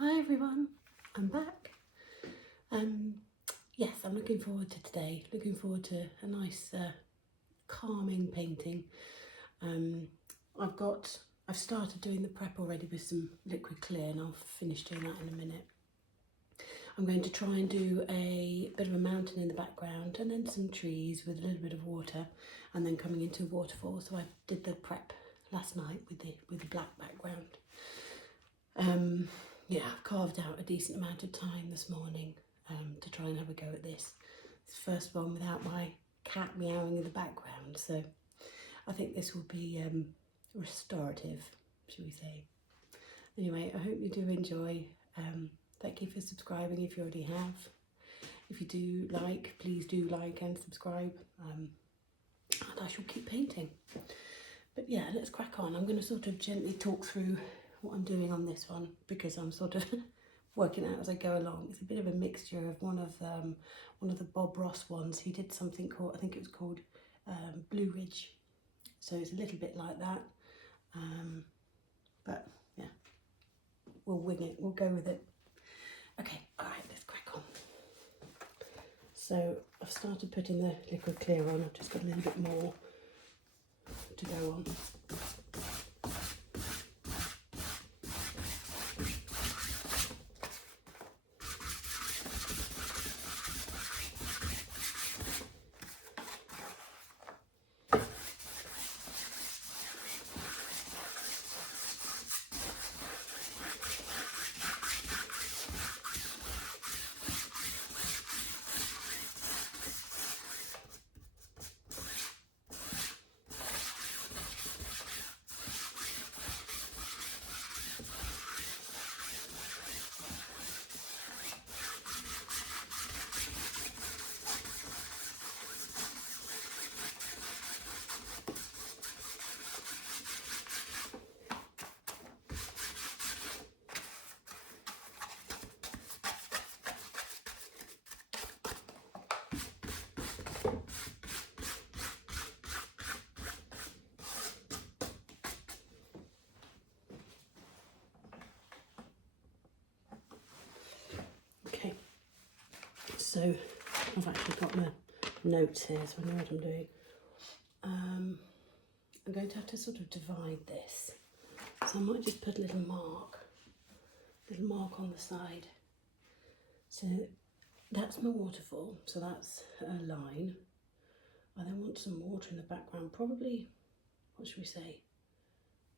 Hi everyone, I'm back. Yes, I'm looking forward to today. Looking forward to a nice calming painting. I've started doing the prep already with some liquid clear and I'll finish doing that in a minute. I'm going to try and do a bit of a mountain in the background and then some trees with a little bit of water and then coming into a waterfall. So I did the prep last night with the black background. Yeah, I've carved out a decent amount of time this morning to try and have a go at this. It's the first one without my cat meowing in the background, so I think this will be restorative, shall we say. Anyway, I hope you do enjoy. Thank you for subscribing if you already have. If you do like, please do like and subscribe, and I shall keep painting. But yeah, let's crack on. I'm going to sort of gently talk through what I'm doing on this one because I'm sort of working out as I go along. It's a bit of a mixture of one of the Bob Ross ones. He did something called, I think it was called Blue Ridge. So it's a little bit like that. But yeah, we'll wing it. We'll go with it. Okay, all right, let's crack on. So I've started putting the liquid clear on. I've just got a little bit more to go on. Okay, so I've actually got my notes here, so I know what I'm doing. I'm going to have to sort of divide this. So I might just put a little mark on the side. So that's my waterfall, so that's a line. I then want some water in the background, probably, what should we say,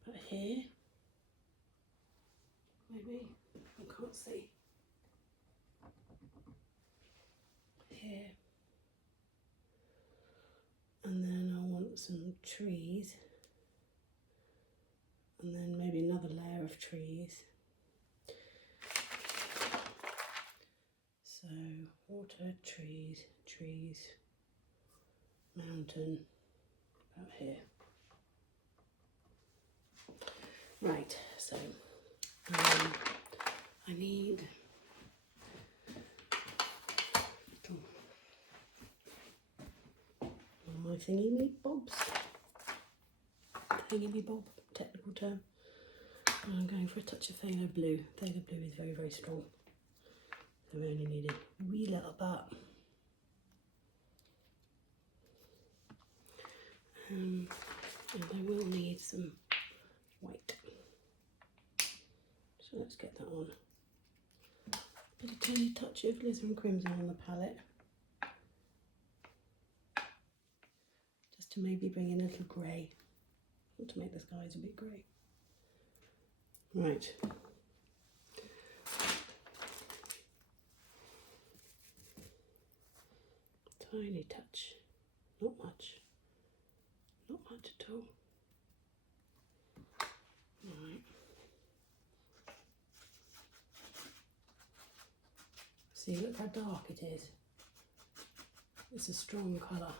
about here, maybe, I can't see. Here. And then I want some trees. And then maybe another layer of trees. So water, trees, mountain, about here. Right, so I need my thingy-me-bobs. Thingy-me-bob, technical term. And I'm going for a touch of phthalo blue. Phthalo blue is very, very strong. So we only need a wee little bit. And I will need some white. So let's get that on. Put a tiny touch of Alizarin Crimson on the palette. Just to maybe bring in a little grey. I want to make the skies a bit grey. Right. Tiny touch. Not much. Not much at all. Right. See, look how dark it is. It's a strong colour.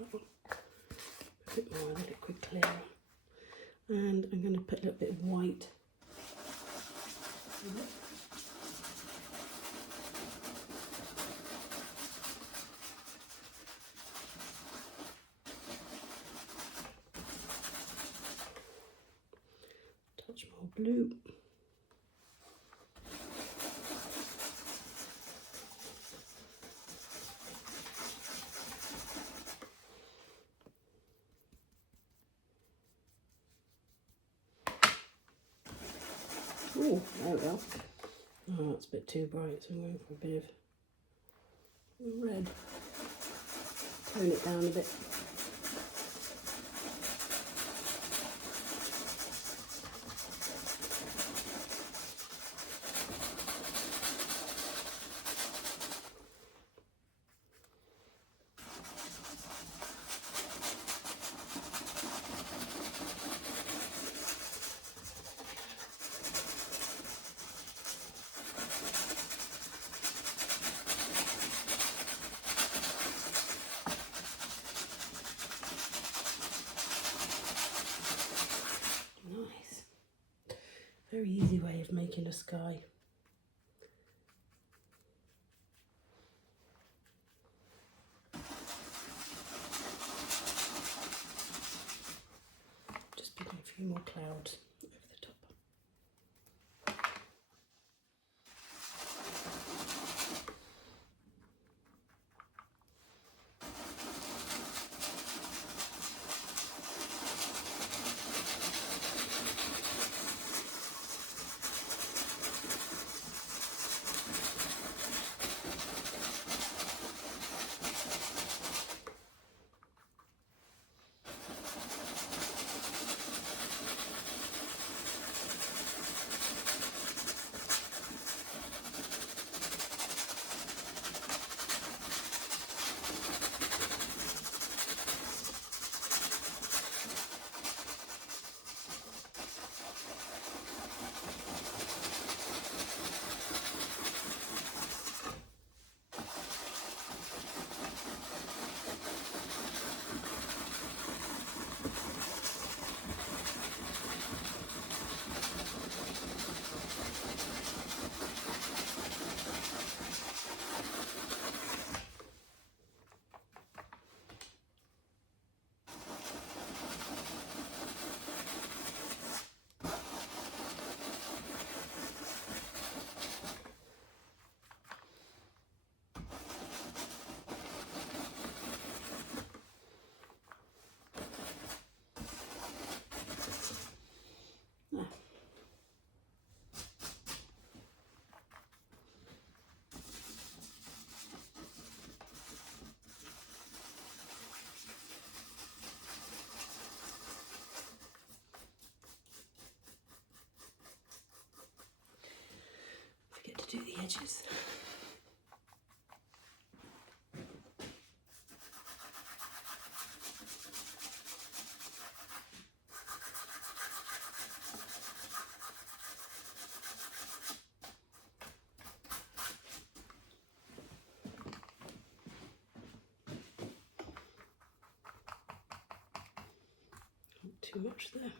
well. A bit more of the liquid clear. And I'm going to put a little bit of white in it. Touch more blue. Oh, there we go. Oh, that's a bit too bright, so I'm going for a bit of red. Tone it down a bit. Nice. Very easy way of making a sky. Just putting a few more clouds over the top. Forget to do the edges. Not too much there.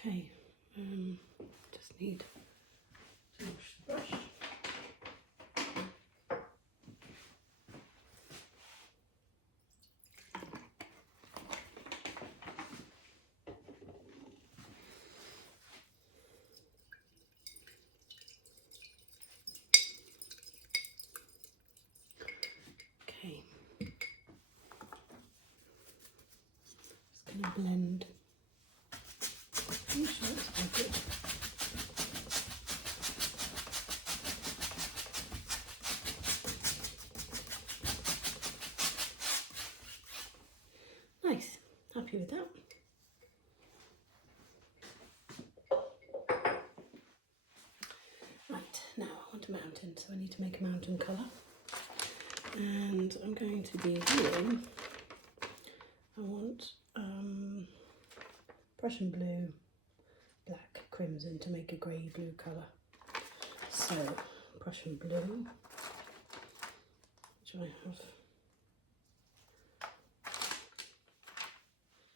Okay, just need to wash the brush. Okay, just going to blend. I'm sure it's quite good. happy with that. Right, now I want a mountain, so I need to make a mountain colour. And I'm going to be doing, I want Prussian blue, black, crimson to make a grey blue colour. So, Prussian blue, which I have.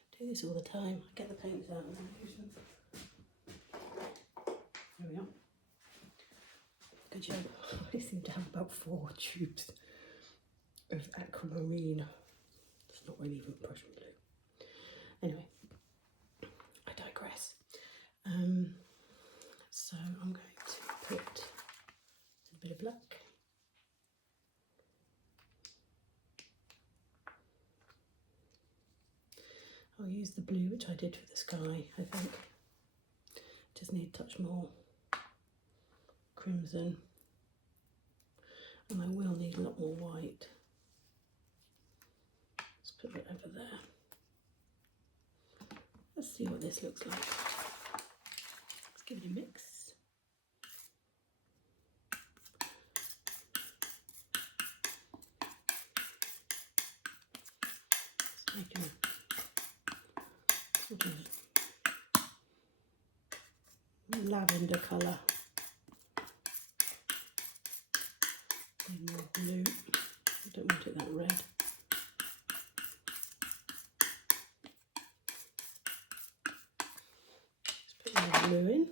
I do this all the time. I get the paints out and I use them. There we are. Good job. I seem to have about 4 tubes of aquamarine. It's not really even Prussian blue. Anyway, I digress. So I'm going to put a bit of black. I'll use the blue which I did for the sky, I think. Just need a touch more crimson. And I will need a lot more white. Let's put it over there. Let's see what this looks like. Let's give it a mix. Let's make a sort of lavender colour. Need more blue. I don't want it that red. Let's put more blue in.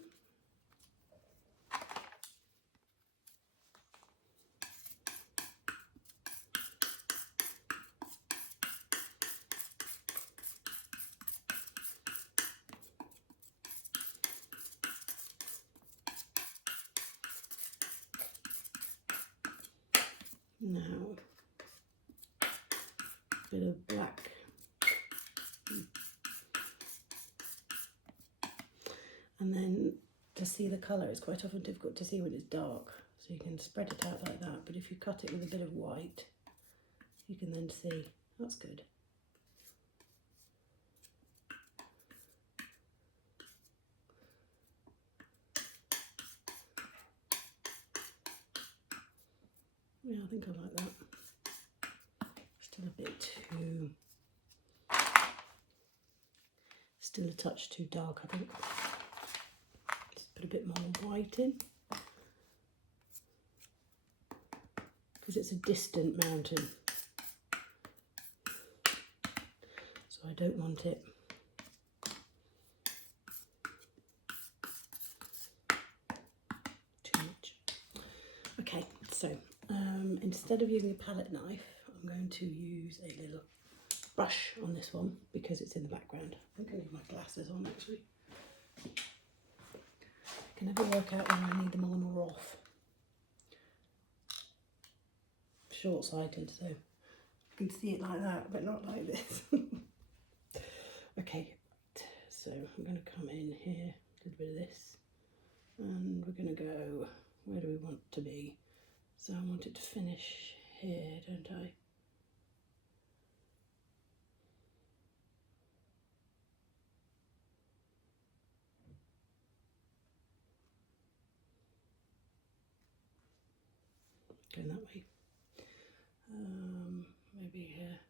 Now, a bit of black. And then to see the colour, it's quite often difficult to see when it's dark. So you can spread it out like that, but if you cut it with a bit of white, you can then see. That's good. Yeah, I think I like that. Still a bit too, still a touch too dark, I think. Just put a bit more white in. Because it's a distant mountain. So I don't want it too much. Okay, so instead of using a palette knife, I'm going to use a little brush on this one because it's in the background. I'm going to leave my glasses on actually. I can never work out whether I need them on or off. Short-sighted, so I can see it like that, but not like this. Okay, so I'm going to come in here, a little bit of this, and we're going to go, where do we want to be? So I want it to finish here, don't I? Going that way. Maybe here.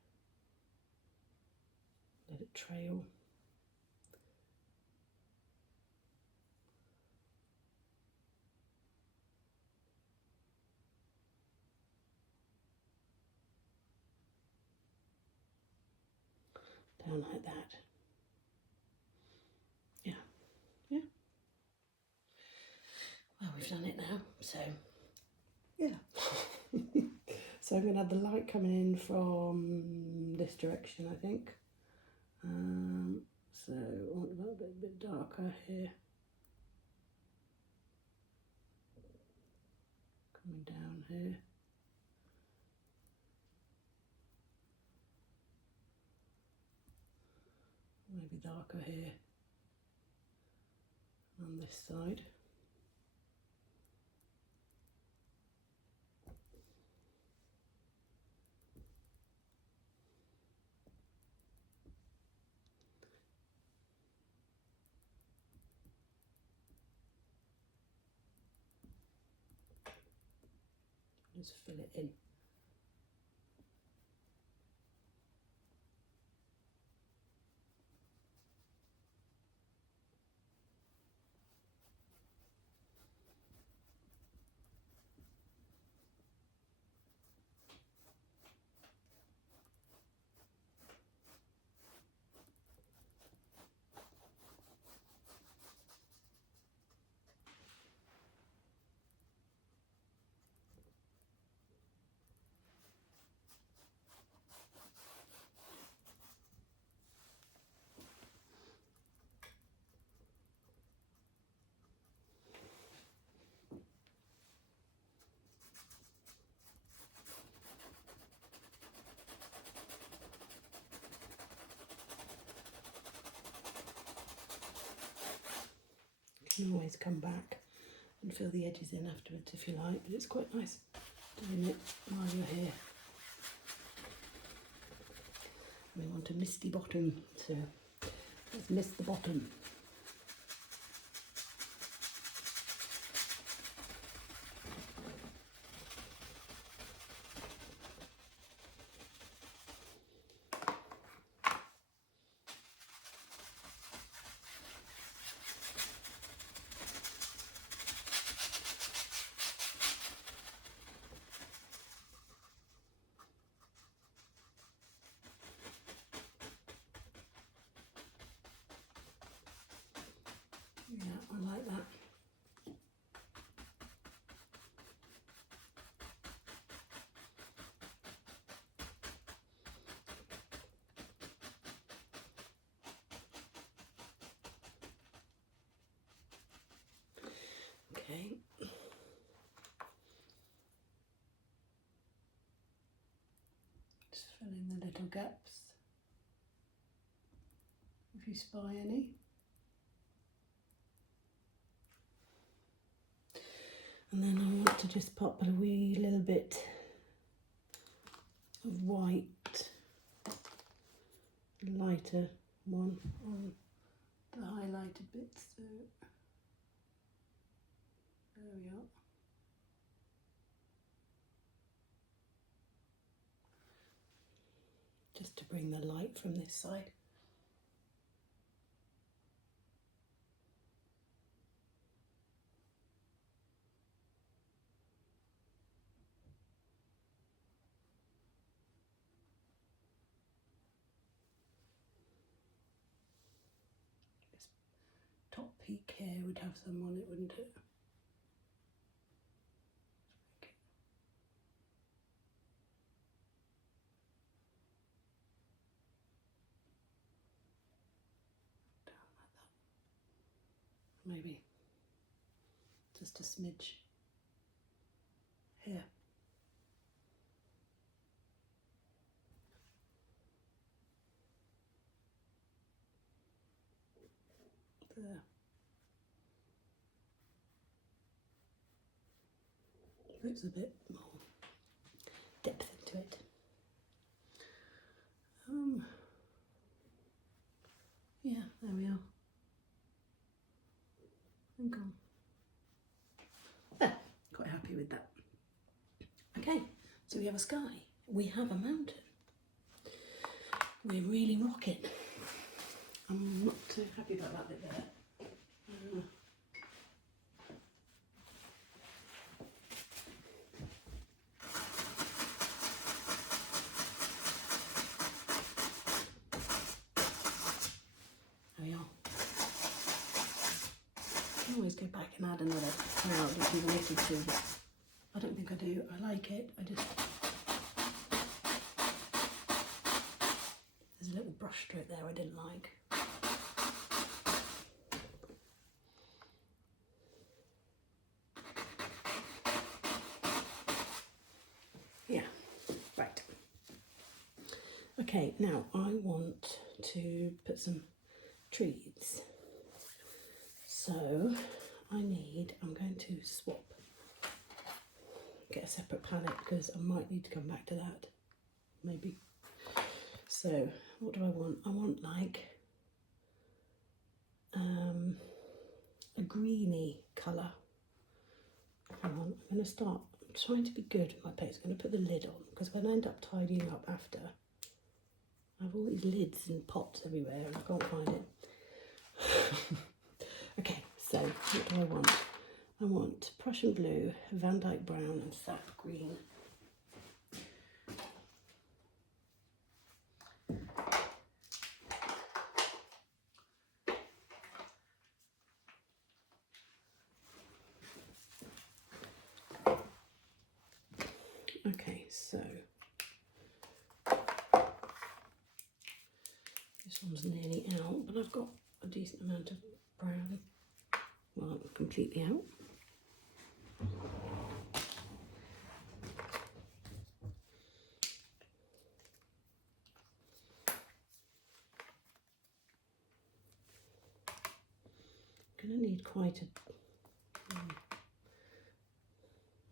Let it trail. Down like that. Yeah. Yeah. Well, we've done it now, so yeah. So I'm going to have the light coming in from this direction, I think. So I want a little bit darker here. Coming down here. Maybe darker here on this side. Just fill it in. You can always come back and fill the edges in afterwards if you like, but it's quite nice doing it while you're here. We want a misty bottom, so let's mist the bottom. Yeah, I like that. Okay. Just fill in the little gaps if you spy any. And then I want to just pop a wee little bit of white, lighter one on the highlighted bits. So there we are. Just to bring the light from this side. Top peak here would have some on it, wouldn't it? Down like that. Maybe just a smidge here. There. Looks a bit more depth into it. Yeah, there we are. And gone. There, quite happy with that. Okay, so we have a sky. We have a mountain. We're really rocking. I'm not too happy about that bit there. There we are. I can always go back and add another cloud if you wanted to, but I don't think I do. I like it. There's a little brush stroke there I didn't like. Yeah, right. Okay, now I want to put some trees. So I'm going to swap, get a separate palette because I might need to come back to that, maybe. So what do I want? I want like a greeny colour. Hang on, I'm going to start trying to be good with my paint. I'm going to put the lid on because when I end up tidying up after, I have all these lids and pots everywhere and I can't find it. Okay, so what do I want? I want Prussian blue, Van Dyke brown and sap green. Okay, so this one's nearly out, but I've got a decent amount of brown. Well, not completely out. Gonna need quite a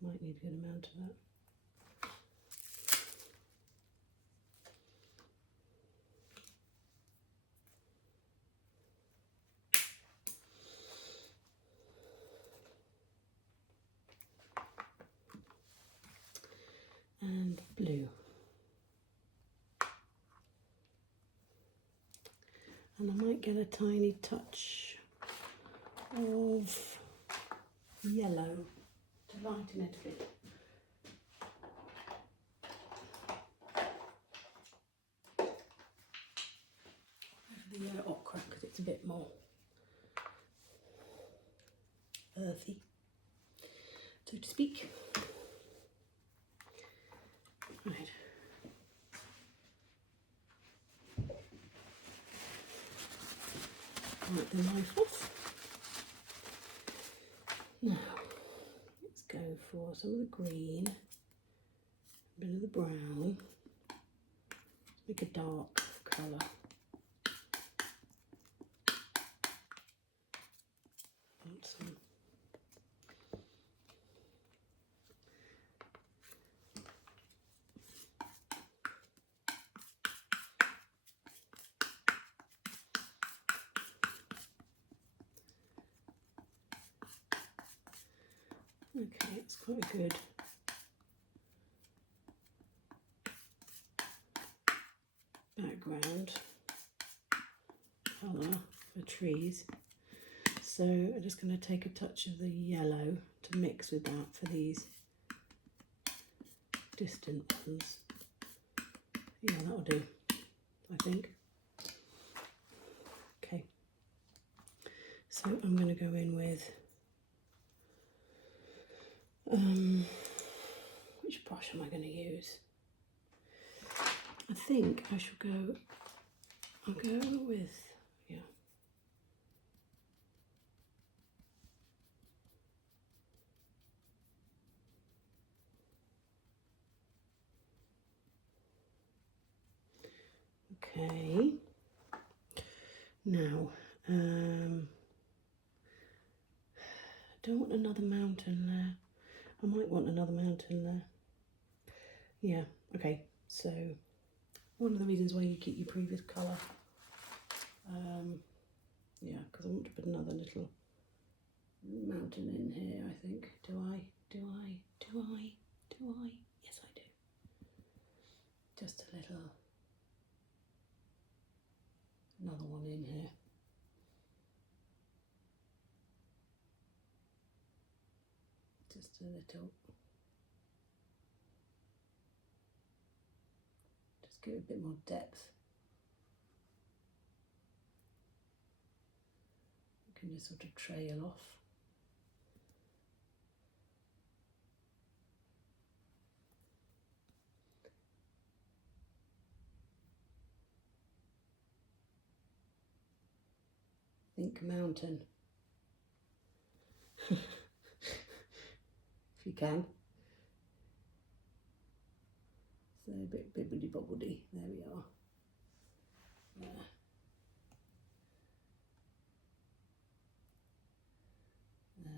might need a good amount of that. And blue. And I might get a tiny touch of yellow to lighten it a bit. The ochre because it's a bit more earthy, so to speak. Right. Wipe the knife off. Now, let's go for some of the green, a bit of the brown, make a dark colour. Want some okay, it's quite a good background colour for trees. So I'm just going to take a touch of the yellow to mix with that for these distant ones. Yeah, that'll do, I think. Okay, so I'm going to go in with which brush am I going to use? I think I shall go, I'll go with, yeah. Okay, now, I don't want another mountain there. I might want another mountain there. Yeah, okay, so one of the reasons why you keep your previous colour. Yeah, because I want to put another little mountain in here, I think. Do I? Yes, I do. Just a little, another one in here. Just a little. Just give it a bit more depth. You can just sort of trail off. Think mountain. If you can. So a bit bibbidi bobbidi. There we are. Yeah.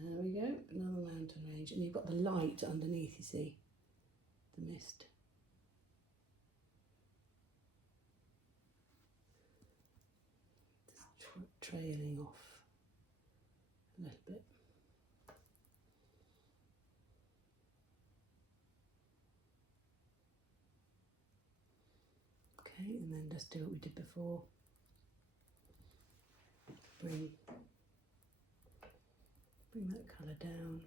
There we go, another mountain range. And you've got the light underneath, you see, the mist. Just trailing off a little bit. Okay, and then just do what we did before. Bring that colour down.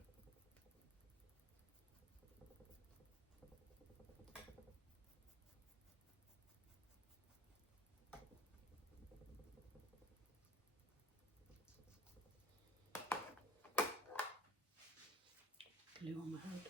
Glue on my hand.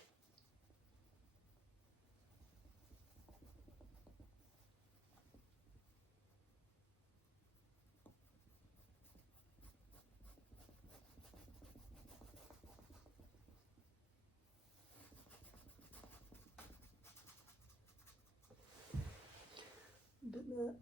A bit there.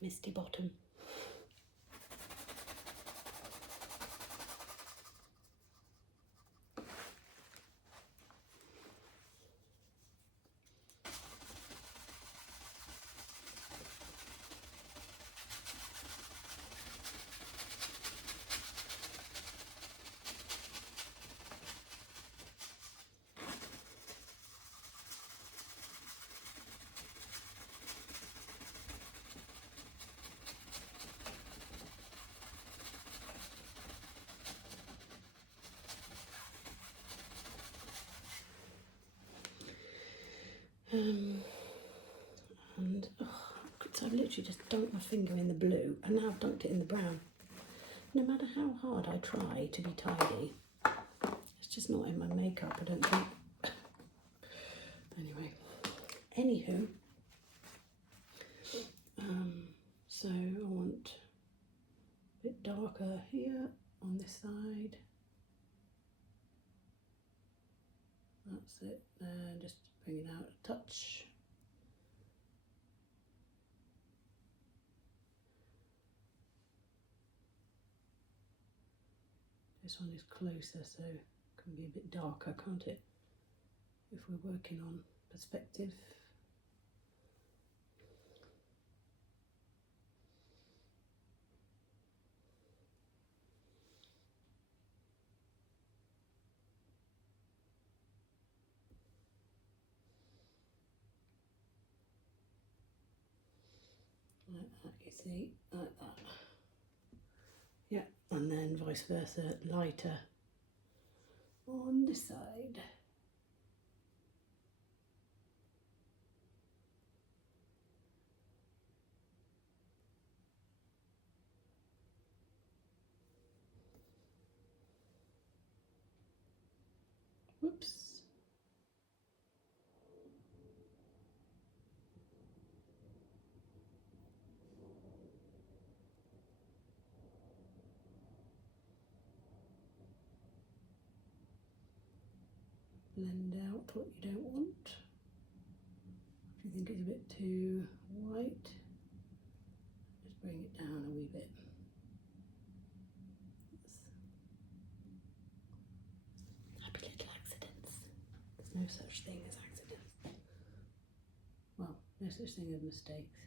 Misty bottom. And so I've literally just dunked my finger in the blue and now I've dunked it in the brown. No matter how hard I try to be tidy, it's just not in my makeup, I don't think. Anyway, anywho, so I want a bit darker here on this side. That's it, just bring it out a touch. This one is closer, so it can be a bit darker, can't it? If we're working on perspective. Like that, you see, like that. Yeah, and then vice versa, lighter on this side. Whoops. Blend out what you don't want. If you think it's a bit too white, just bring it down a wee bit. Happy little accidents. There's no such thing as accidents. Well, no such thing as mistakes.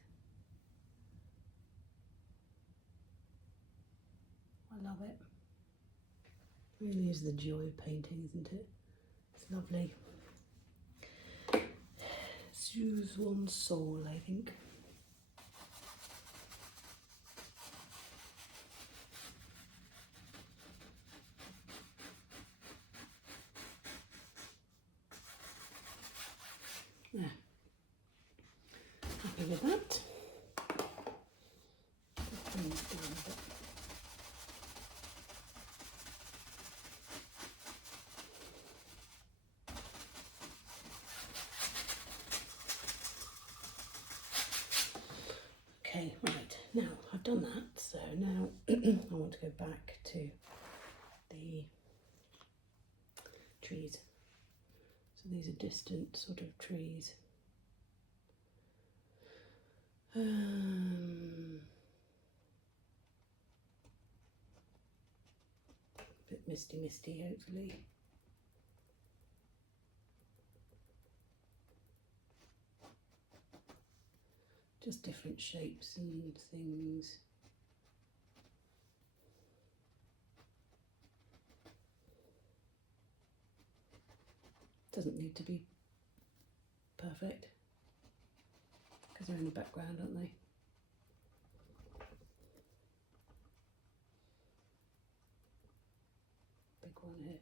I love it. Really is the joy of painting, isn't it? It's lovely. Soothes one's soul, I think. There. Happy with that. Just bring it down a bit. Okay, right, now I've done that, so now I want to go back to the trees. So these are distant sort of trees. A bit misty, hopefully. just different shapes and things. Doesn't need to be perfect because they're in the background, aren't they? Big one here.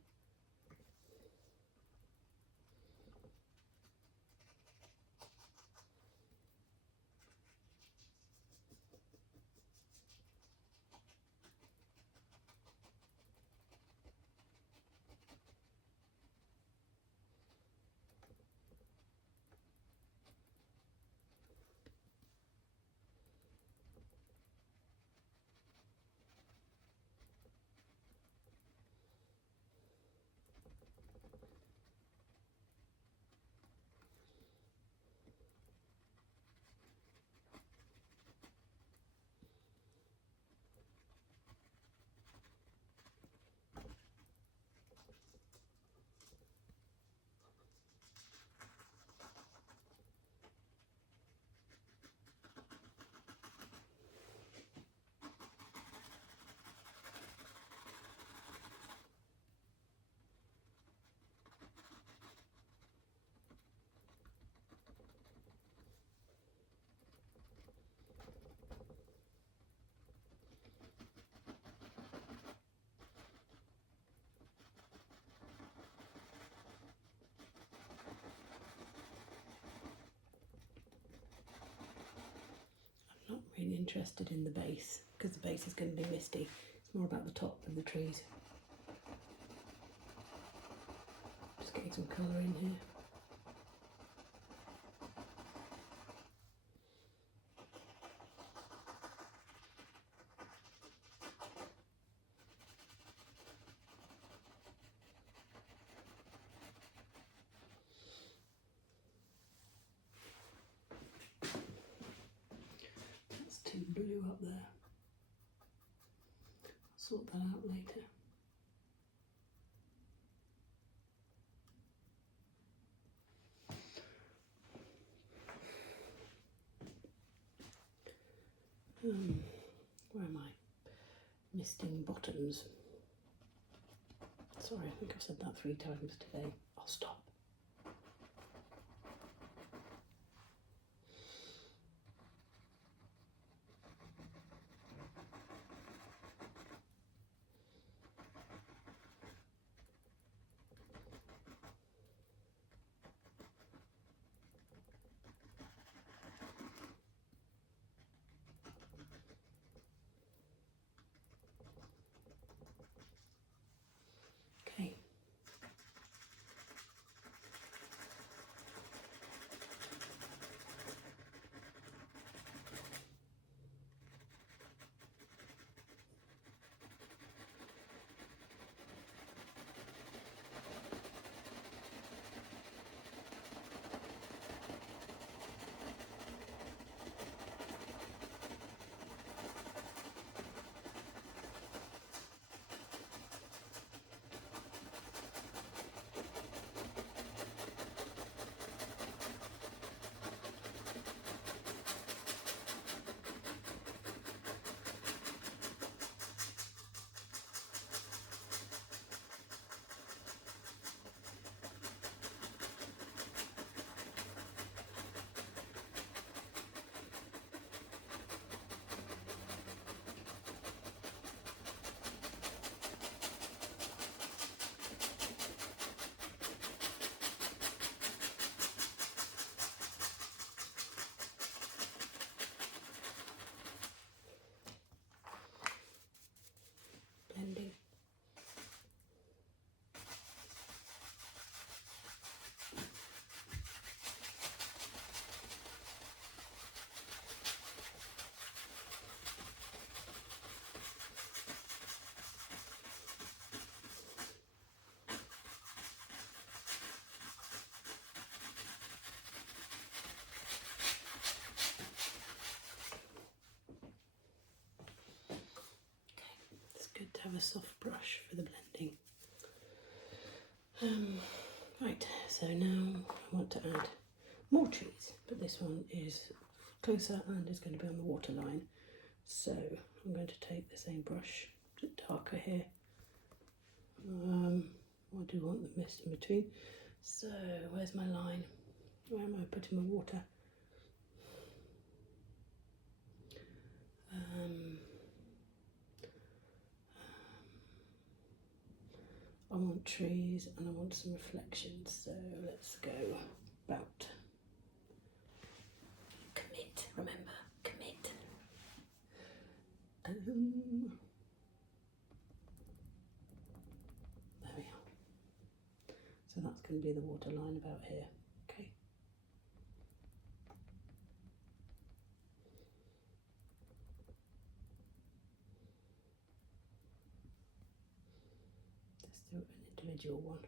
Not really interested in the base because the base is going to be misty. It's more about the top of the trees. Just getting some colour in here. Too blue up there. I'll sort that out later. Where am I? Misting bottoms. Sorry, I think I've said that 3 times today. I'll stop. Okay. Blending. To have a soft brush for the blending. Right, so now I want to add more trees, but this one is closer and is going to be on the waterline. So I'm going to take the same brush, a bit darker here. I do want the mist in between. So where's my line? Where am I putting my water? I want trees and I want some reflections, so let's go about. Commit, remember, commit. There we are. So that's going to be the water line about here, okay? Let's do an individual one.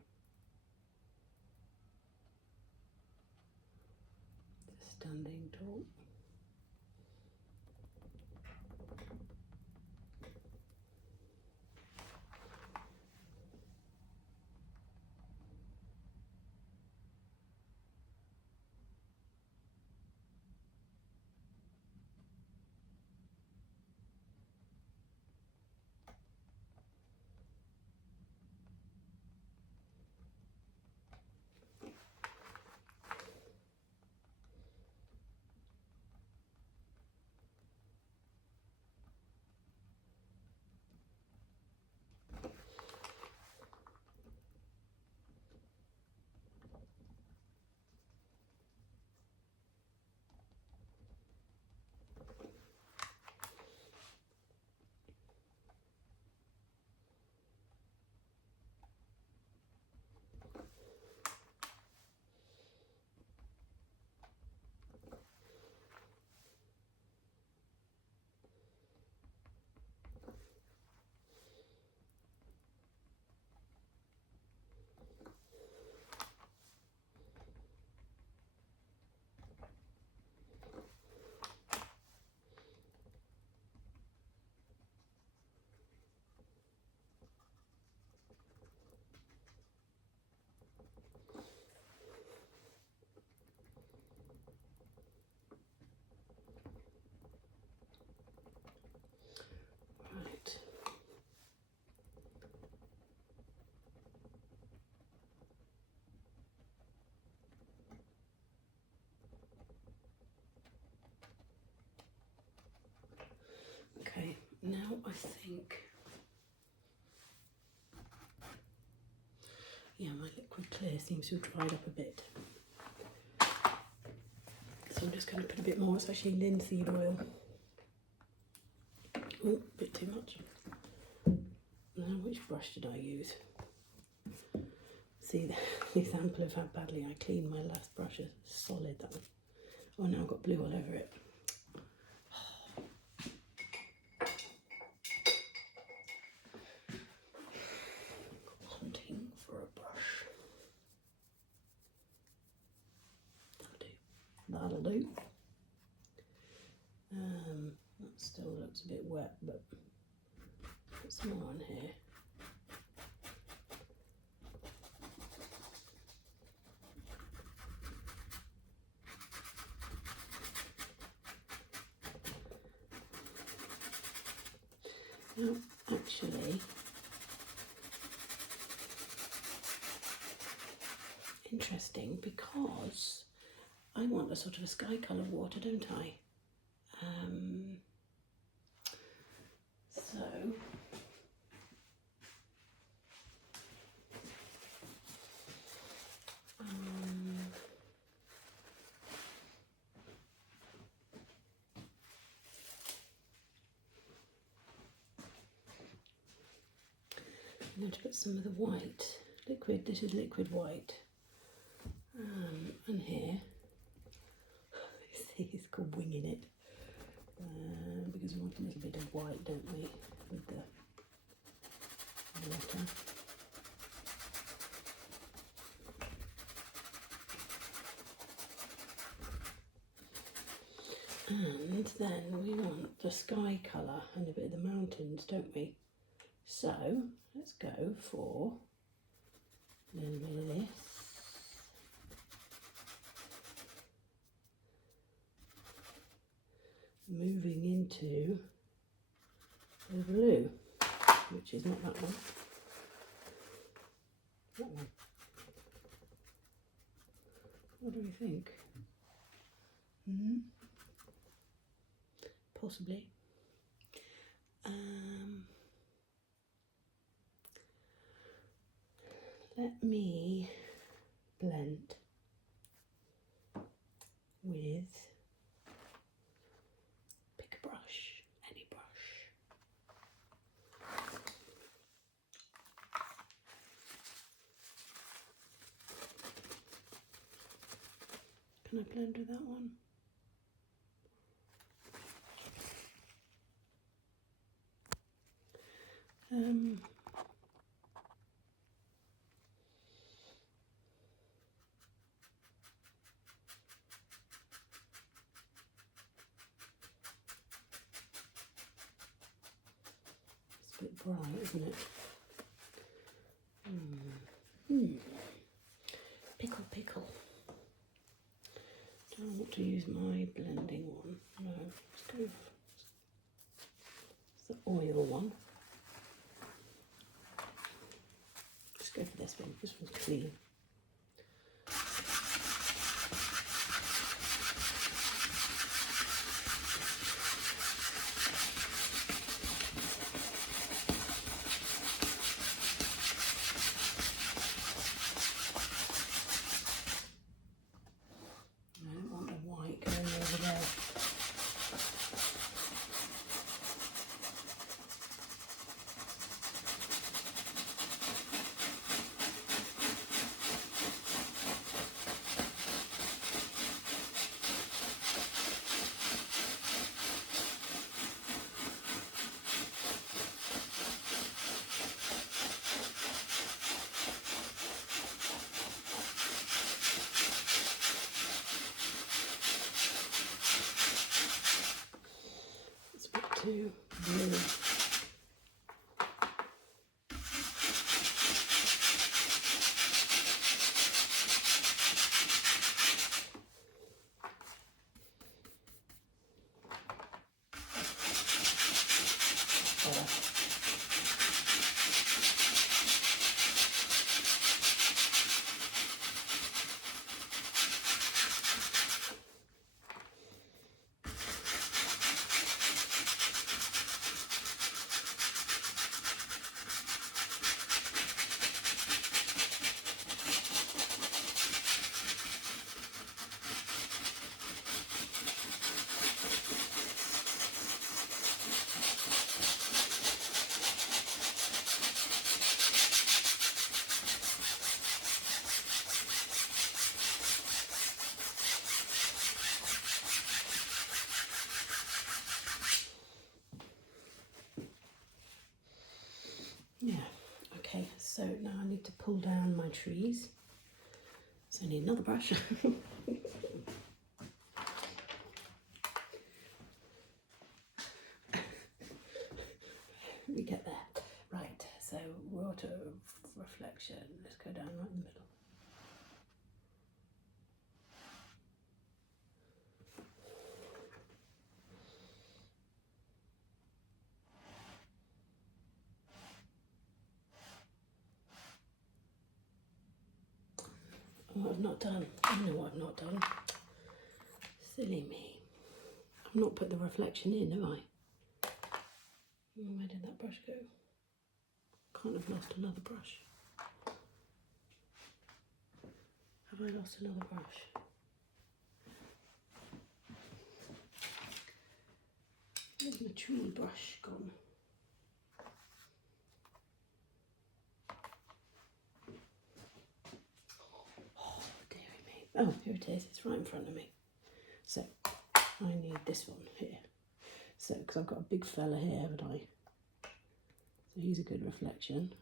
Just standing tall. Right. Okay, now I think, yeah, my liquid clear seems to have dried up a bit. So I'm just going to put a bit more. It's actually linseed oil. Oh, a bit too much. Now, which brush did I use? See the example of how badly I cleaned my last brush. Is solid, that one. Oh, now I've got blue all over it. Hunting for a brush. That'll do. That still looks a bit wet, but put some more on here. Now, actually, interesting, because I want a sort of a sky colour water, don't I? So I'm going to put some of the white liquid. This is liquid white, and here. See, it's called winging it, because we want a little bit of white, don't we, with the water. And then we want the sky colour and a bit of the mountains, don't we? So let's go for a little bit of this. moving into the blue, which is not that one. That one. What do we think? Possibly. Let me blend with, pick a brush, any brush. Can I blend with that one? It's a bit bright, isn't it? Pickle, pickle. Do I want to use my blending one? No, let's go for the oil one. Let's go for this one. This one's clean. I don't want the white going over there. To blue. Yeah, okay, so now I need to pull down my trees. So I need another brush. We get there. Right, so water reflection. Let's go down right in the middle. What I've not done. I know what I've not done. Silly me. I've not put the reflection in, have I? Where did that brush go? Can't have lost another brush. Have I lost another brush? Where's my tree brush gone? Oh, dearie me. Oh, here it is. It's right in front of me. So, I need this one here. So, because I've got a big fella here, haven't I? So he's a good reflection.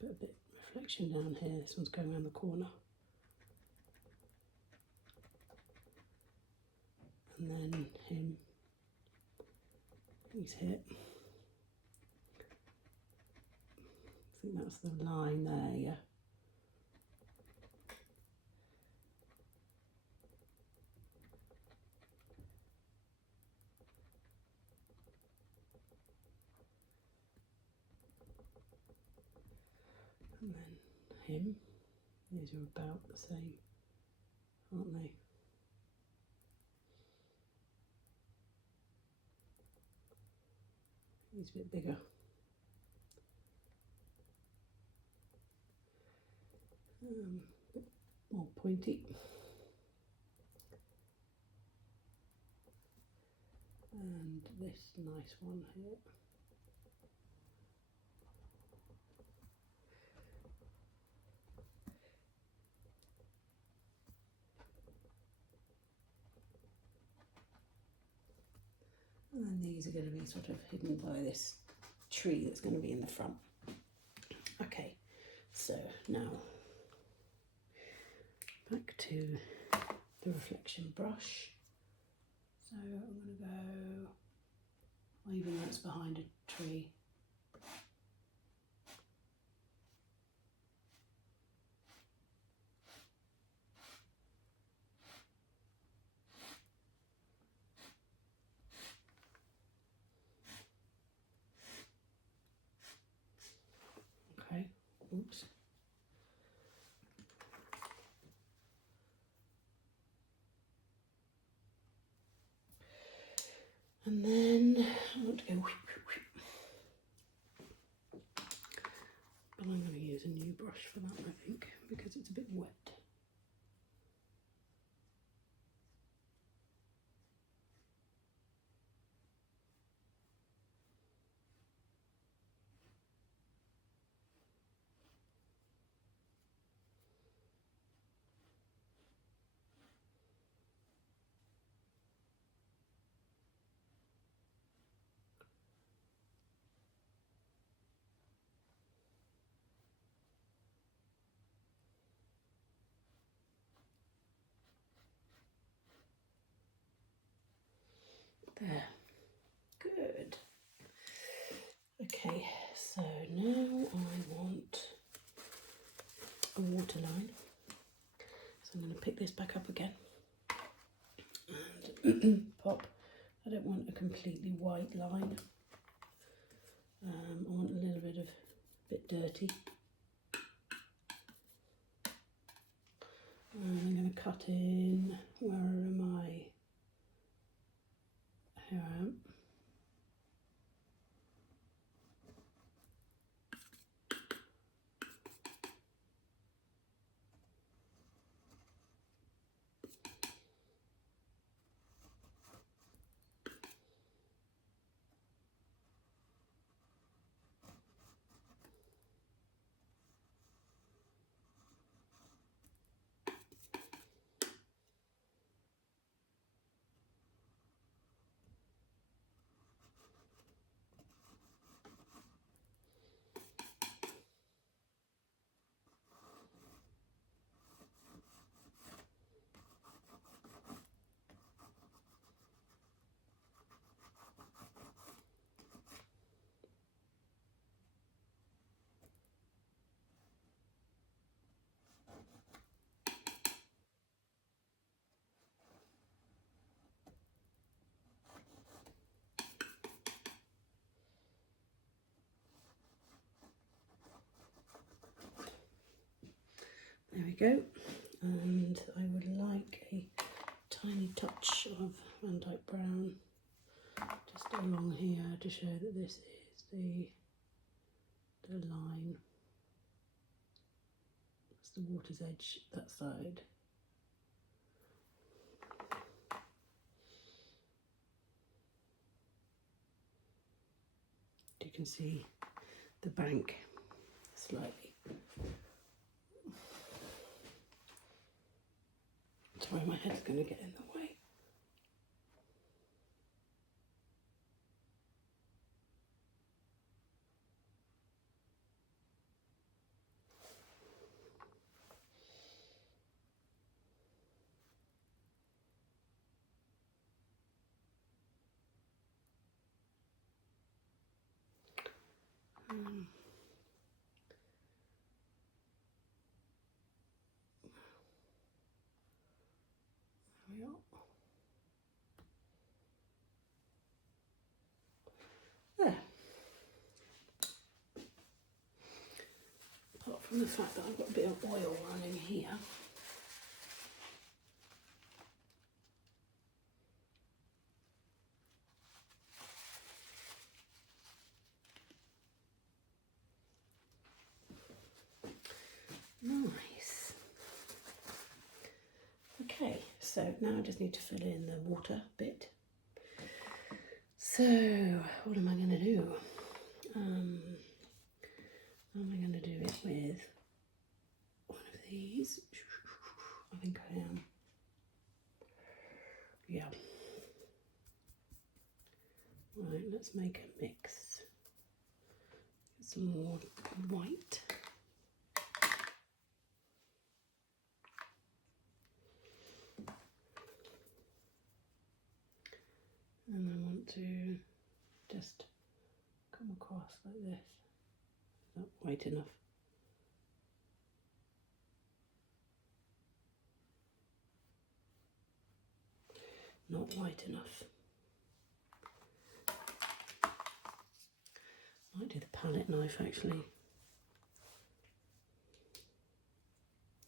Put a bit of reflection down here. This one's going around the corner. And then him. He's hit. I think that's the line there, yeah. him. These are about the same, aren't they? He's a bit bigger. A bit more pointy. And this nice one here. And then these are going to be sort of hidden by this tree that's going to be in the front. Okay, so now back to the reflection brush. So I'm going to go, well, even though it's behind a tree. Okay, oops. And then I want to go, but I'm going to use a new brush for that, I think, because it's a bit wet. There, good. Okay, so now I want a waterline. So I'm going to pick this back up again and pop. I don't want a completely white line. I want a little bit dirty. And I'm going to cut in, where am I? Here I am. There we go. And I would like a tiny touch of Van Dyke Brown just along here to show that this is the line. That's the water's edge, that side. You can see the bank slightly. Sorry, my head's going to get in the way. There we are. And the fact that I've got a bit of oil running here. Nice. Okay, so now I just need to fill in the water bit. So what am I going to do? Am I going to do it with one of these? I think I am. Yeah. Right, let's make a mix. Get some more white. And I want to just come across like this. Is that white enough? Not white enough. Might do the palette knife actually.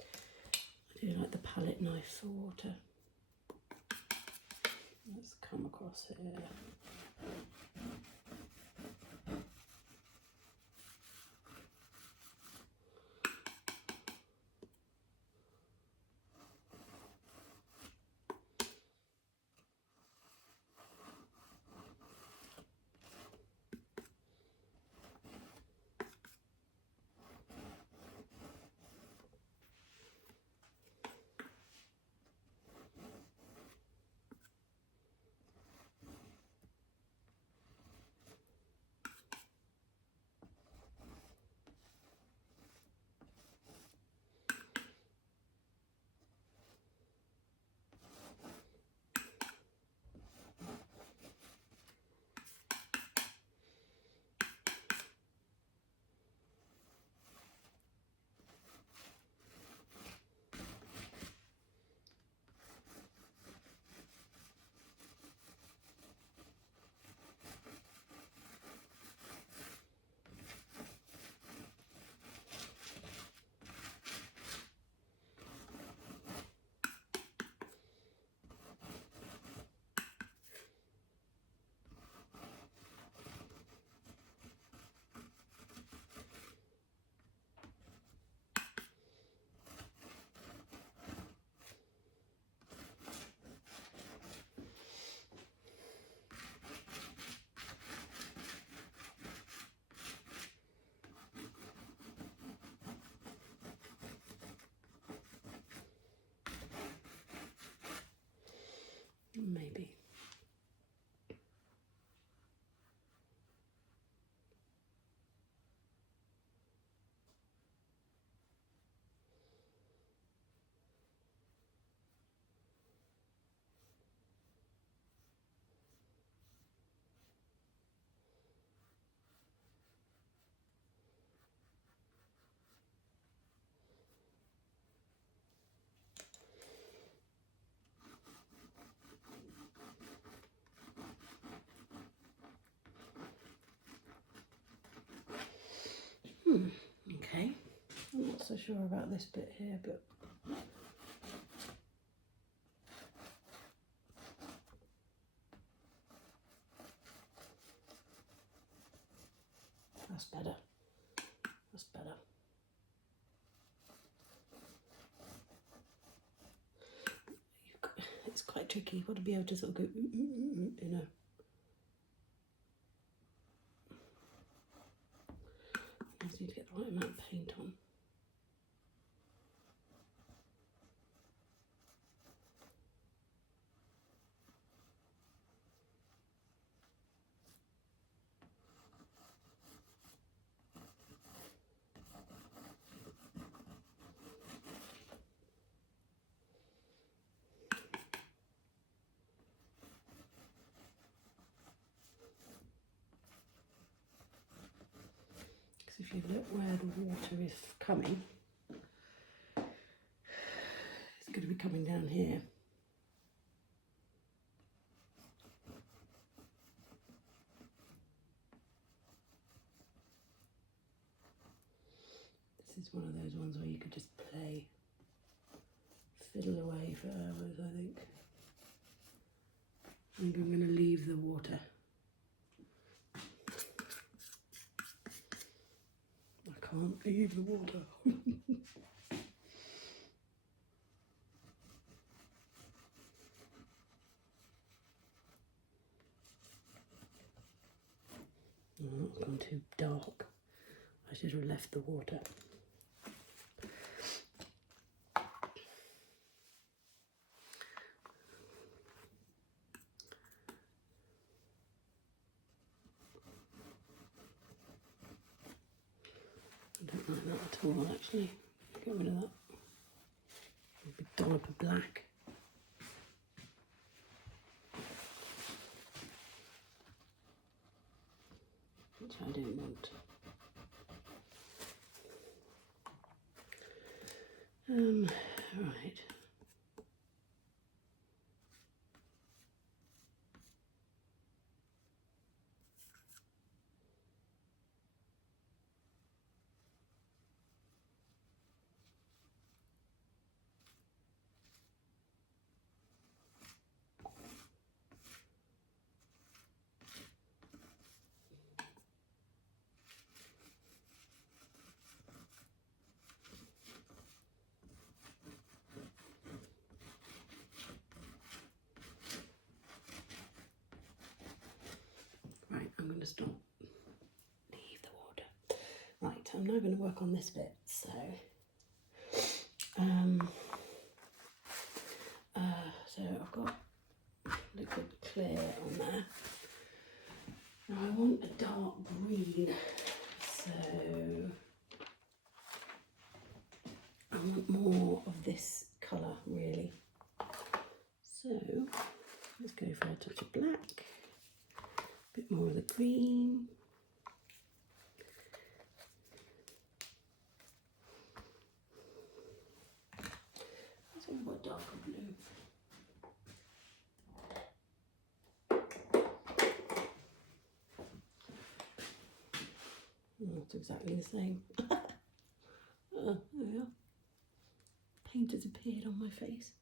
I do like the palette knife for water. Let's come across here. Maybe. Okay. I'm not so sure about this bit here, but that's better. That's better. It's quite tricky. You've got to be able to sort of go, you know. I just need to get the right amount of paint on. If you look where the water is coming, it's going to be coming down here. is one of those ones where you could just fiddle away for hours, I think. I think I'm going to leave the water. I can't leave the water. Oh, it's gone too dark. I should have left the water. I don't like that at all, actually. Get rid of that. A big dollop of black. Which I don't want. Right. Right, I'm going to stop. Leave the water. Right, I'm now going to work on this bit. So, so I've got liquid clear on there. Now I want a dark green, so I want more of this colour really. So let's go for a touch of black, a bit more of the green. Let's go for a darker blue. Not exactly the same. There we are. Paint has appeared on my face.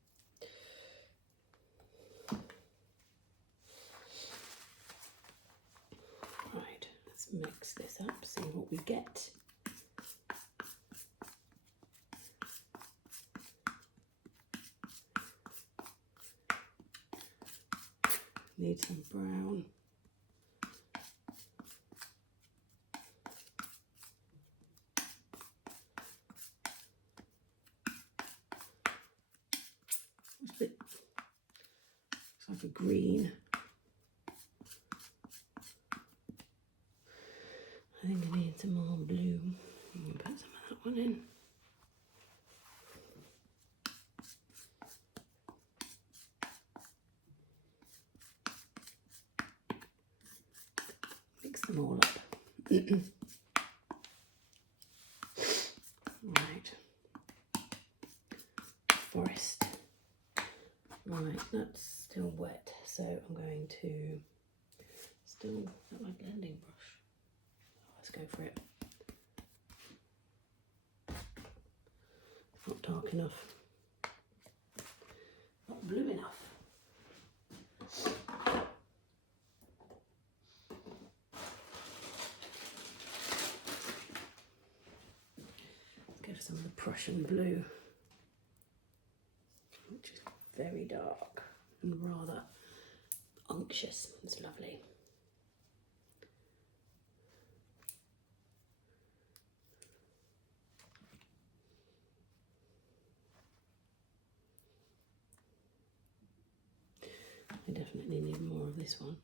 Right, let's mix this up, see what we get. Need some brown. Looks like a green. I think I need some more blue. I'm going to put some of that one in. Mix them all up. Right. Forest. Right, that's still wet, so I'm going to still, is that my blending brush? Oh, let's go for it. Not dark enough. Not blue enough. Let's go for some of the Prussian blue, which is very dark and rather unctuous. It's lovely. I definitely need more of this one.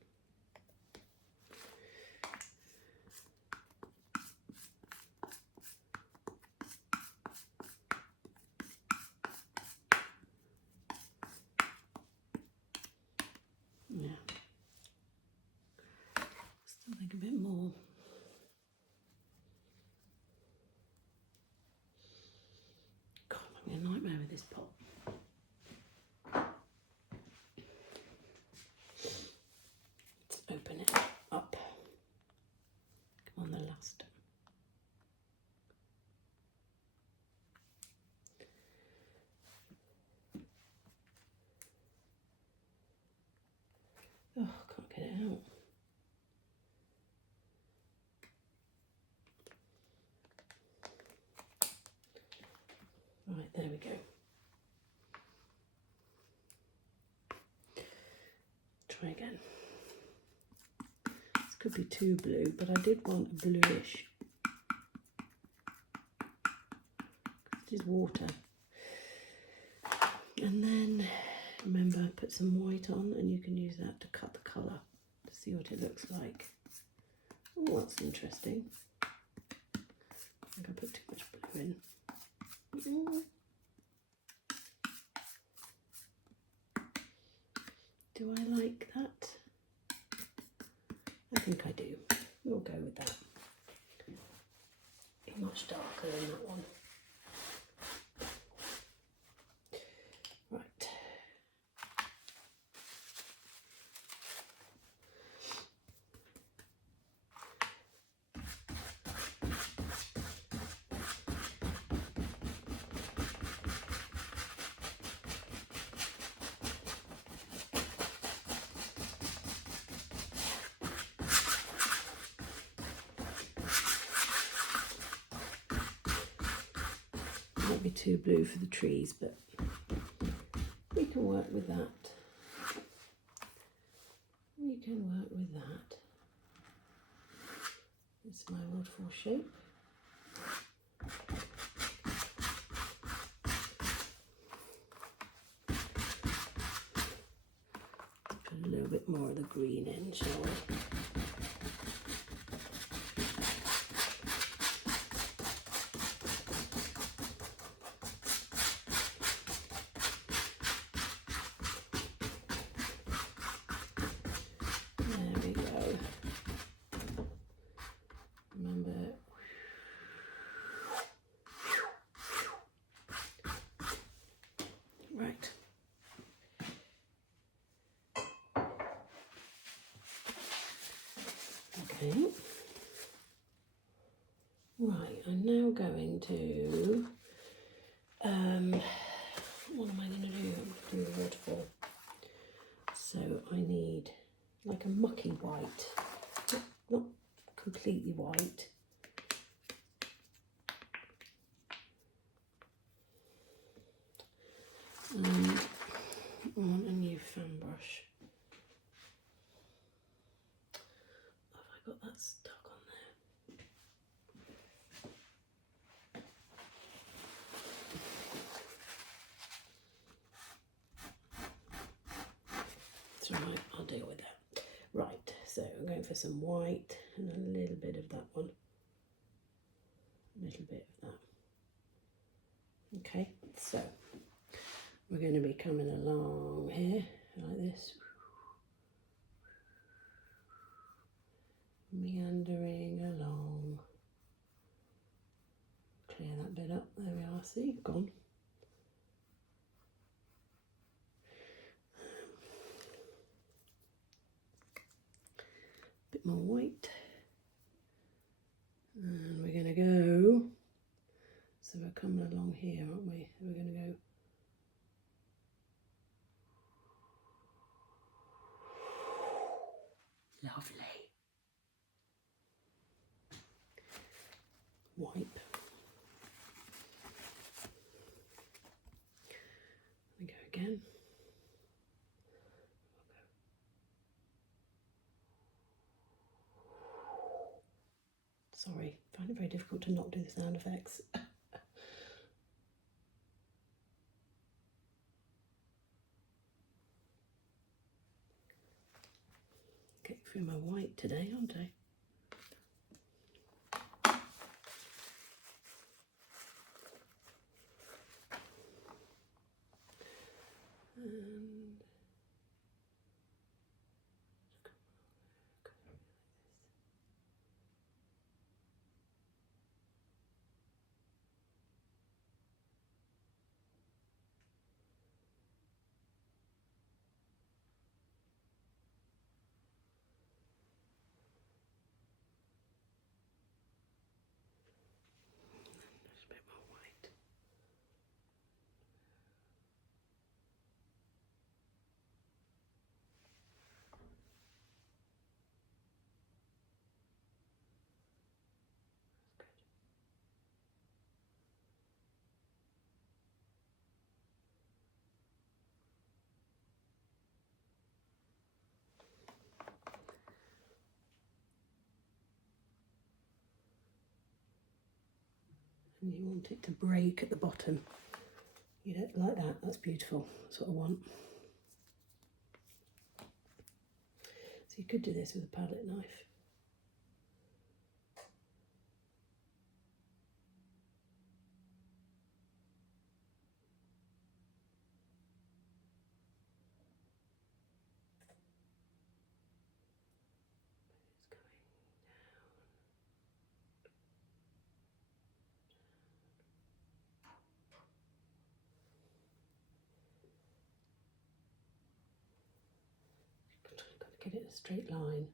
Yeah. Still think a bit more. God, I'm having a nightmare with this pot. Let's open it up. Come on, the last. could be too blue, but I did want a bluish. It is water. And then remember, put some white on, and you can use that to cut the colour to see what it looks like. Oh, that's interesting. I think I put too much blue in. Do I like that? I think I do. We'll go with that. Much darker than that one. Right. Might be too blue for the trees, but we can work with that. We can work with that. It's my waterfall shape. Put a little bit more of the green in, shall we? Right. Okay. Right, I'm now going to, what am I going to do? I'm going to do the waterfall. So I need like a mucky white, not completely white. I want a new fan brush. Have I got that stuck on there? It's alright, I'll deal with that. Right, so I'm going for some white and a little bit of that one. A little bit of that. Okay, so we're going to be coming along here like this. Meandering along. Clear that bit up. There we are. See, gone. Bit more white. And we're going to go. So we're coming along here, aren't we? We're going to go. Lovely. Wipe. We go again. Sorry, I find it very difficult to not do the sound effects. Getting through my white today, aren't I? and you want it to break at the bottom. You don't like that, that's beautiful, that's what I want. So you could do this with a palette knife. Got to get it in a straight line.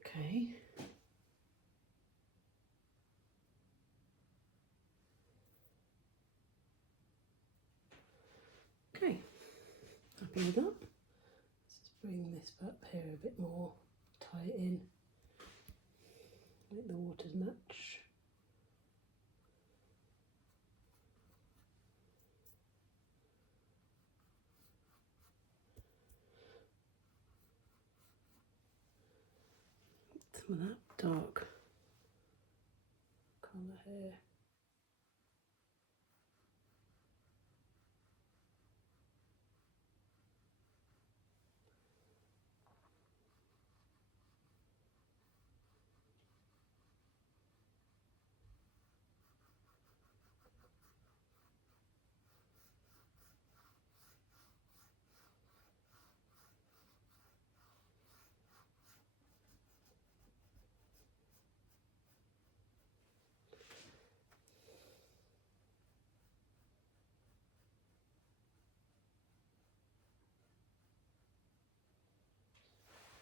Okay. Okay, happy with that. Let's just bring this up here a bit more, tie it in, make the waters match. Some of that dark colour here.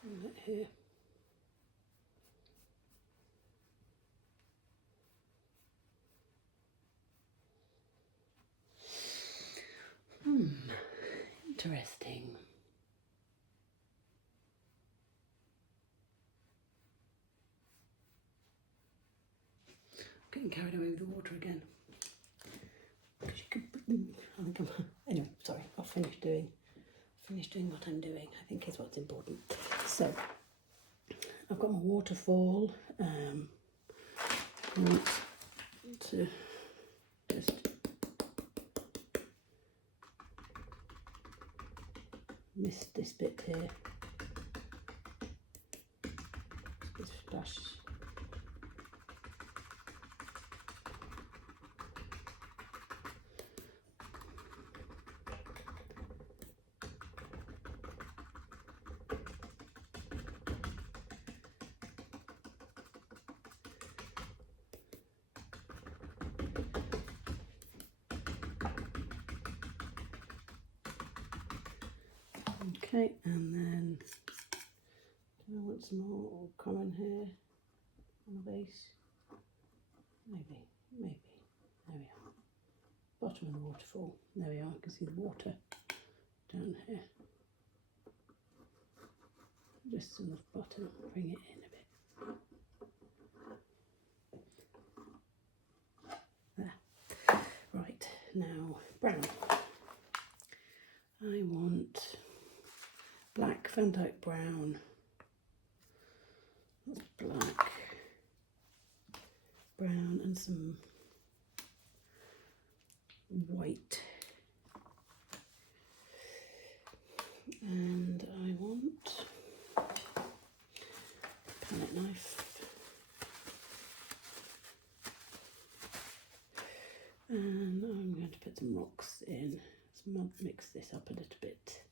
And that here. Interesting. Getting carried away with the water again. Because you could put them, I think I'm, anyway, sorry, I'll finish doing what I'm doing, I think is what's important. So, I've got my waterfall. I want to just mist this bit here. This splash. Okay, and then do I want some more common here on the base? Maybe. There we are. Bottom of the waterfall. There we are. You can see the water down here. Just enough bottom. Bring it in a bit. There. Right, now brown. I want black Van Dyke brown. That's black, brown, and some white. And I want a palette knife. And I'm going to put some rocks in. Let's mix this up a little bit.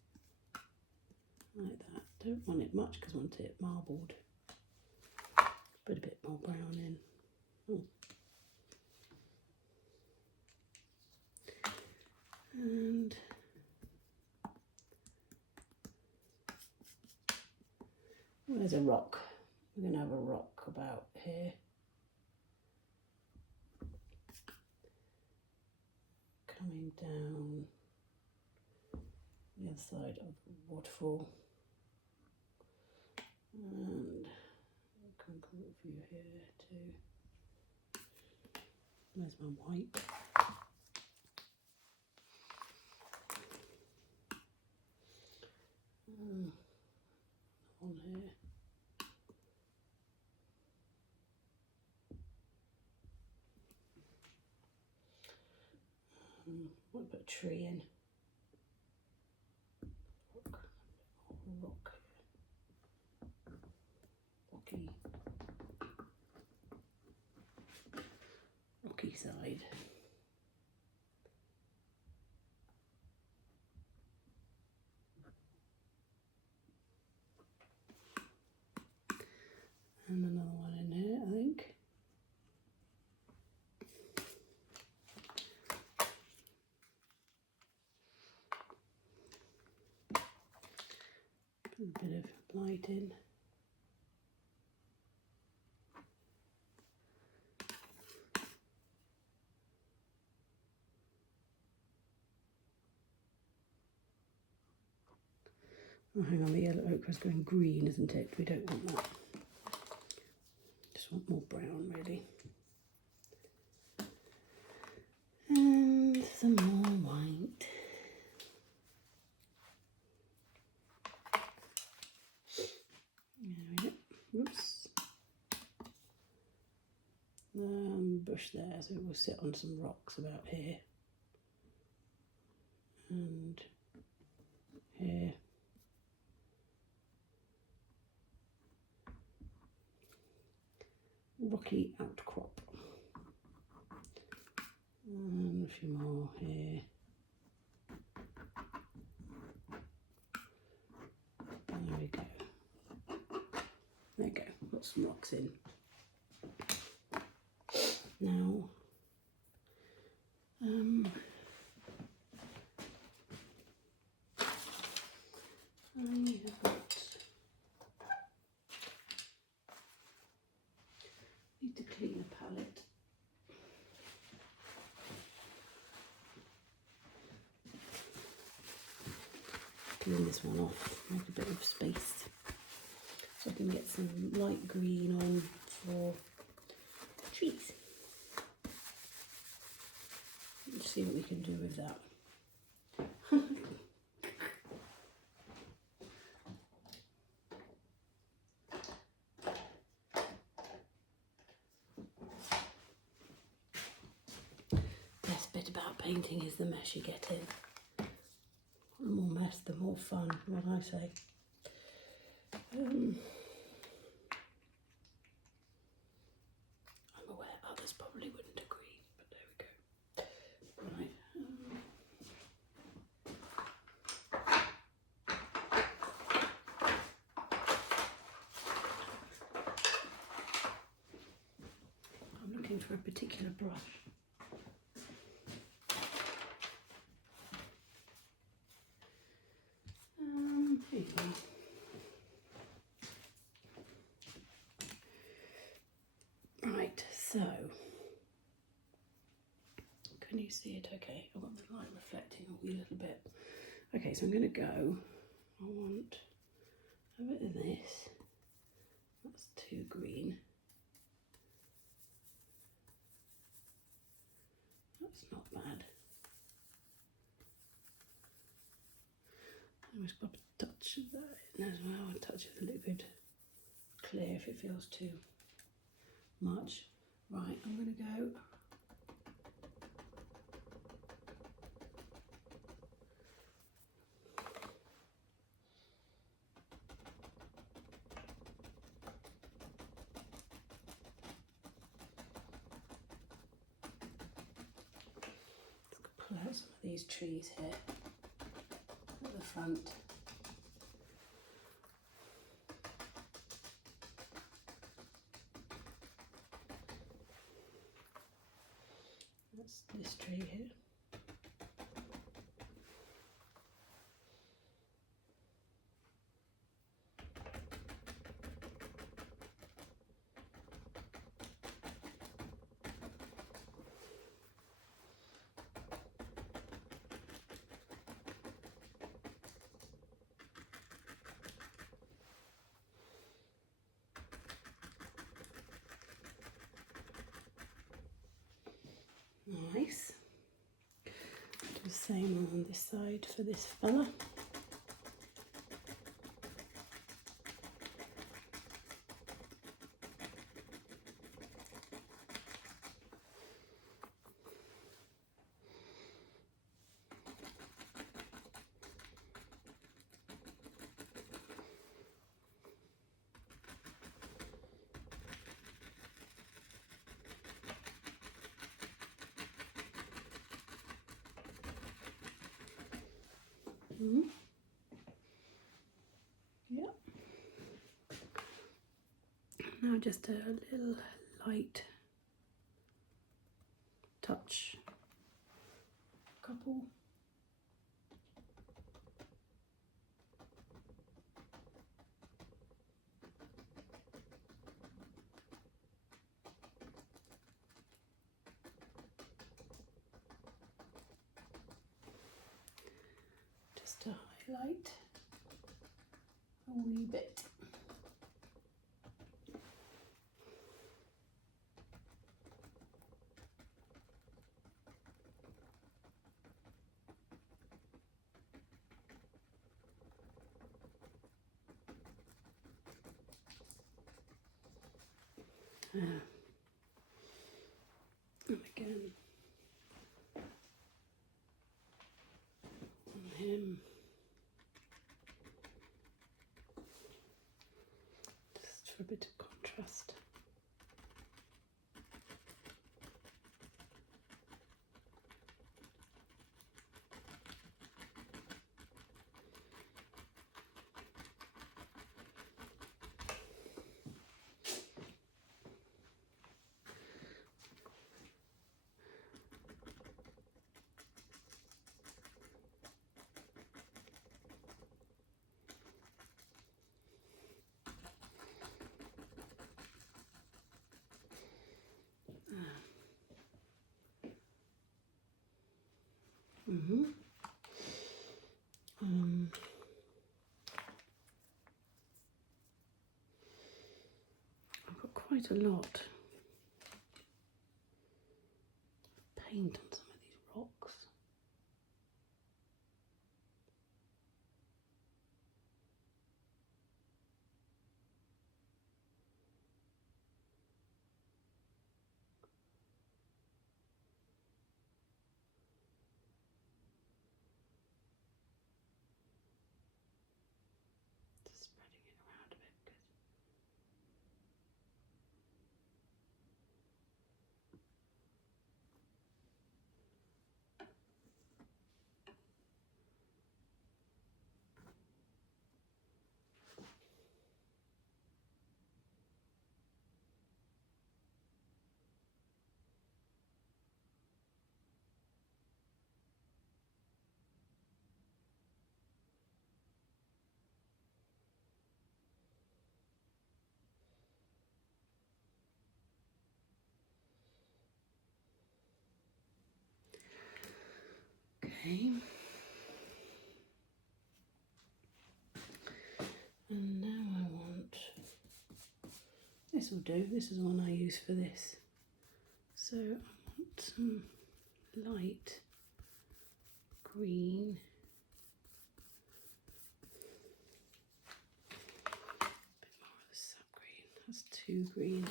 Like that. Don't want it much because I want it marbled. Put a bit more brown in. Oh. And there's a rock. We're going to have a rock about here. Coming down the other side of the waterfall. And come view here too. There's my white. I'll put a tree in. Rocky side. And another one in here, I think. Put a bit of light in. Oh, hang on, the yellow ochre's going green, isn't it? We don't want that. Just want more brown, really. And some more white. There we go. Whoops. Bush there, so it will sit on some rocks about here. And here. Rocky outcrop. And a few more here. There we go. There we go. Got some rocks in. Now, I have got. Need to clean the palette. Clean this one off, make a bit of space so I can get some light green on for trees. Let's see what we can do with that. Best bit about painting is the mess you get in. The more mess, the more fun, what I say. I'm aware others probably wouldn't agree, but there we go. Right. I'm looking for a particular brush. Here you go. Right, so can you see it okay? I've got the light reflecting a wee little bit. Okay, so I'm going to go, I want a bit of this. That's too green. That's not bad. I almost pop a touch of that in as well, a touch of the liquid clear if it feels too much. Right, I'm going to go pull out some of these trees here at the front. That's this tree here. Nice. Do the same on this side for this fella. Yeah. Now just a little light touch. Couple. Just to highlight a wee bit. And again on him, just for a bit of contrast. I've got quite a lot of paint on some of these rocks. Just spreading it around a bit. Okay. And now I want, this will do, this is the one I use for this. So I want some light green. A bit more of the sap green, that's too green.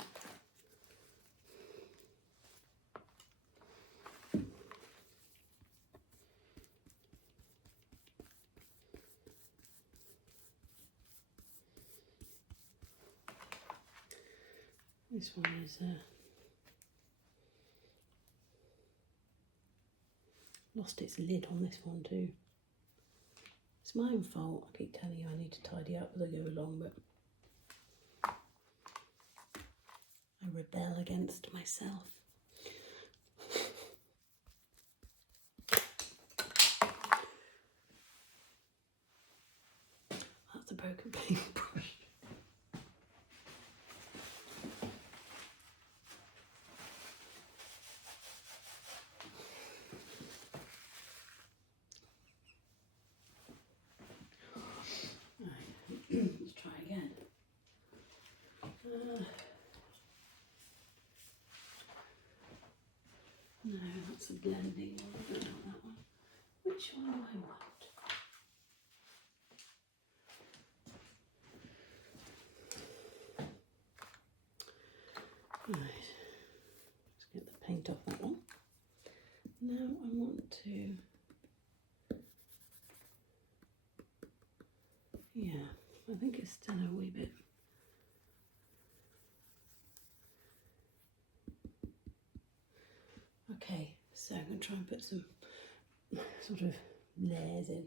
This one is lost its lid on this one too. It's my own fault. I keep telling you I need to tidy up as I go along, but I rebel against myself. That's a broken paintbrush. Let's try again. No, that's a blending one. I don't want that one. Which one do I want? Right, let's get the paint off that one. Now I want to, yeah, I think it's still a wee bit. Okay, so I'm going to try and put some sort of layers in.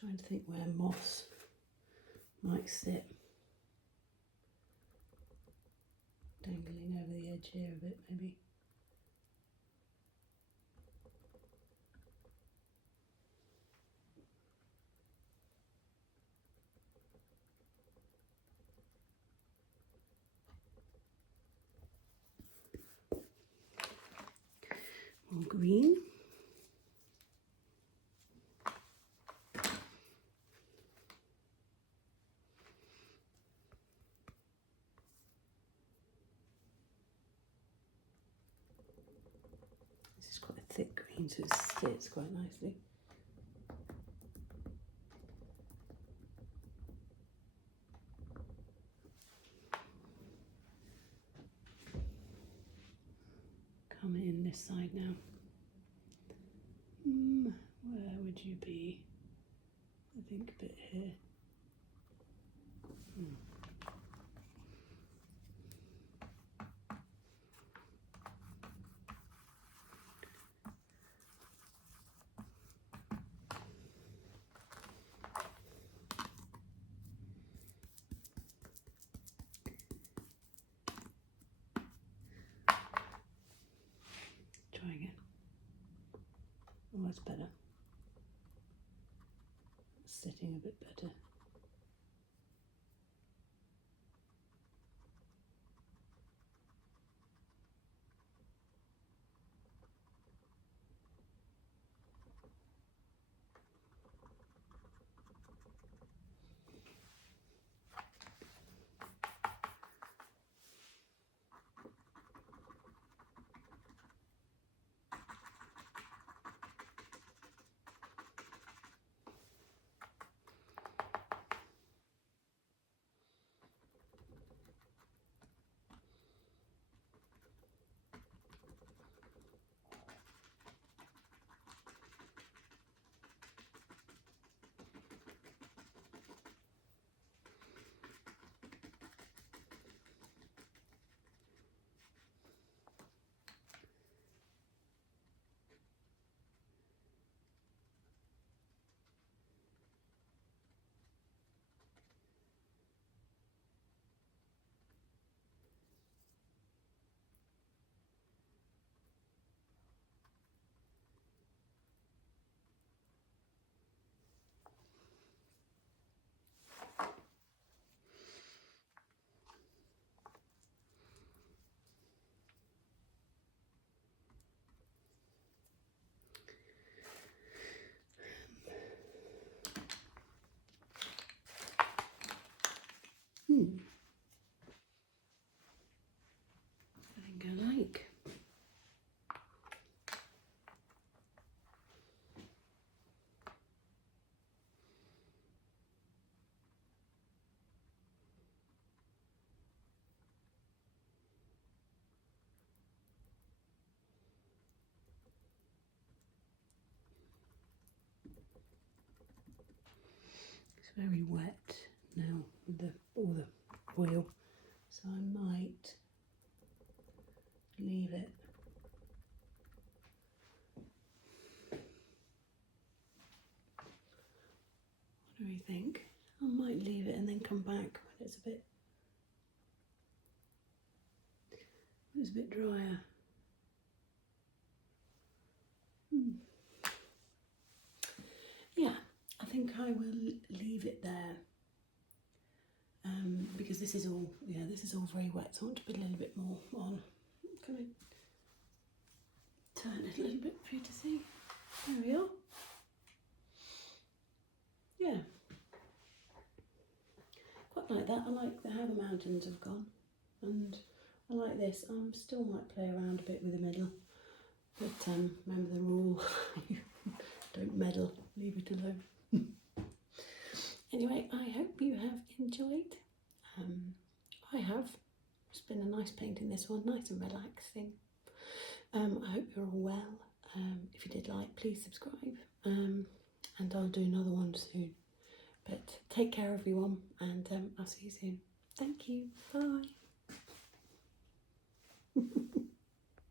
Trying to think where moss might sit. Dangling over the edge here a bit, maybe. More green. This is quite a thick green, so it sits quite nicely. Come in this side now. Where would you be? I think a bit here. Try again. Oh, that's better. It's sitting a bit better. I think I like. It's very wet now with all the oil, so I might leave it. What do we think? I might leave it and then come back when it's a bit drier. Yeah, I think I will leave it there. Because this is all very wet, so I want to put a little bit more on. Can I turn it a little bit for you to see? There we are. Yeah, quite like that. I like how the mountains have gone, and I like this. I still might play around a bit with the middle, but remember the rule: don't meddle, leave it alone. Anyway, I hope you have enjoyed. I have. It's been a nice painting, this one, nice and relaxing. I hope you're all well. If you did like, please subscribe, and I'll do another one soon. But take care everyone, and I'll see you soon. Thank you, bye.